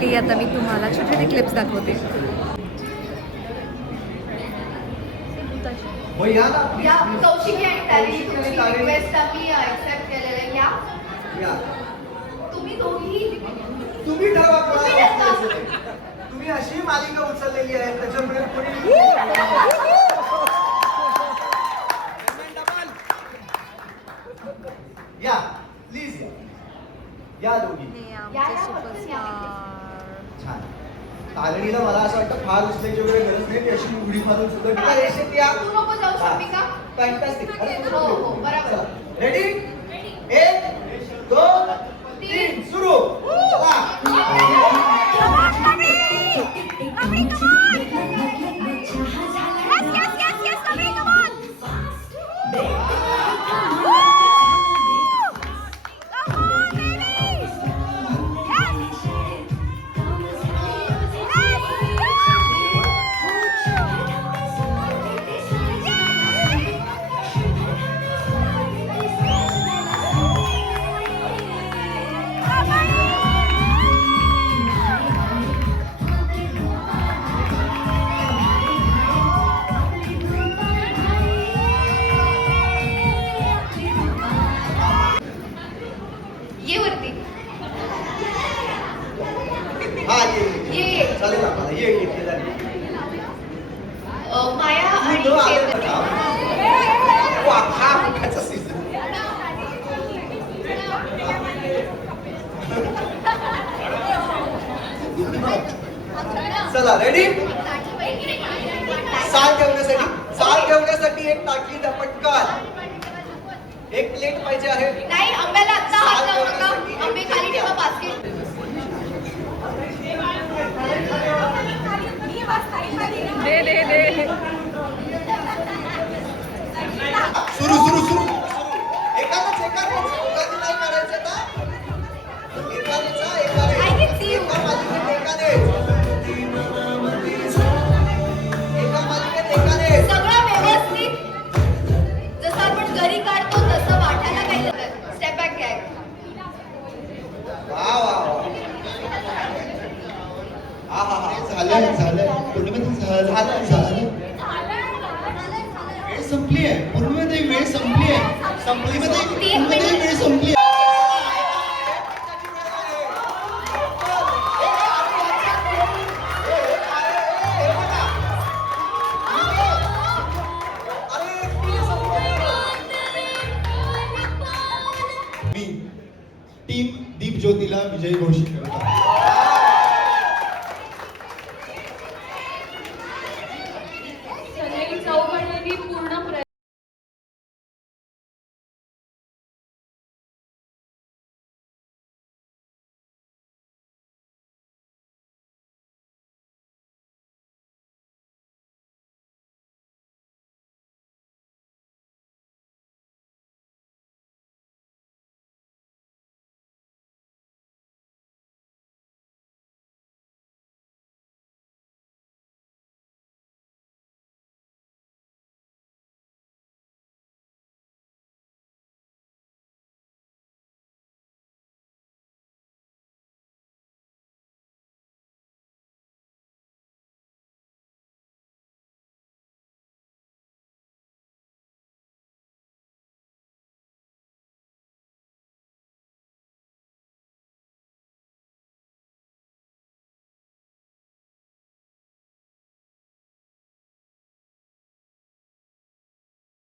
त्यासाठी आता मी तुम्हाला छोटे छोटे क्लिप्स दाखवते. या कौशिकी आणि तारी तुमची रिक्वेस्ट आम्ही एक्सेप्ट केलेलं आहे. या तुम्ही दोघी तुम्ही ठरवा तुम्ही अशी मालिका उचललेली आहे त्याच्यामुळे कोणी या प्लीज या दोघी छान. तालणीला मला असं वाटतं फार उचलायची वगैरे गरज नाही. ती अशी उडी मारून सुद्धा रेषेत या. तू नको जाऊ शर्मिका. फॅन्टास्टिक. हो हो बरोबर. रेडी 1 2 3 सुरू. ये वरती. हा ये चालेल आपल्याला ये माया आणि चला रेडी. साल ठेवण्यासाठी एक ताटली द्या पटकन. एक प्लेट पाहिजे आहे. नाही आंब्याला आता हात लावू नका. आंबे खाली ठेवा बास्केट. दे सुरू सुरू सुरू. एकाच उगाच नाही करायचं का. एका मालिकेत एकाने सगळं व्यवस्थित जसं आपण घरी काढतो तसं वाटायला पाहिजे. स्टेप बॅक घ्या. वा वा वा. हा हा हा झालं पूर्णिमेत झालं वेळ संपली आहे. पूर्णिमेत वेळ संपली आहे. पूर्णिमेत वेळ संपली आहे. मी टीम दीप ज्योतीला विजयी घोषित करतो.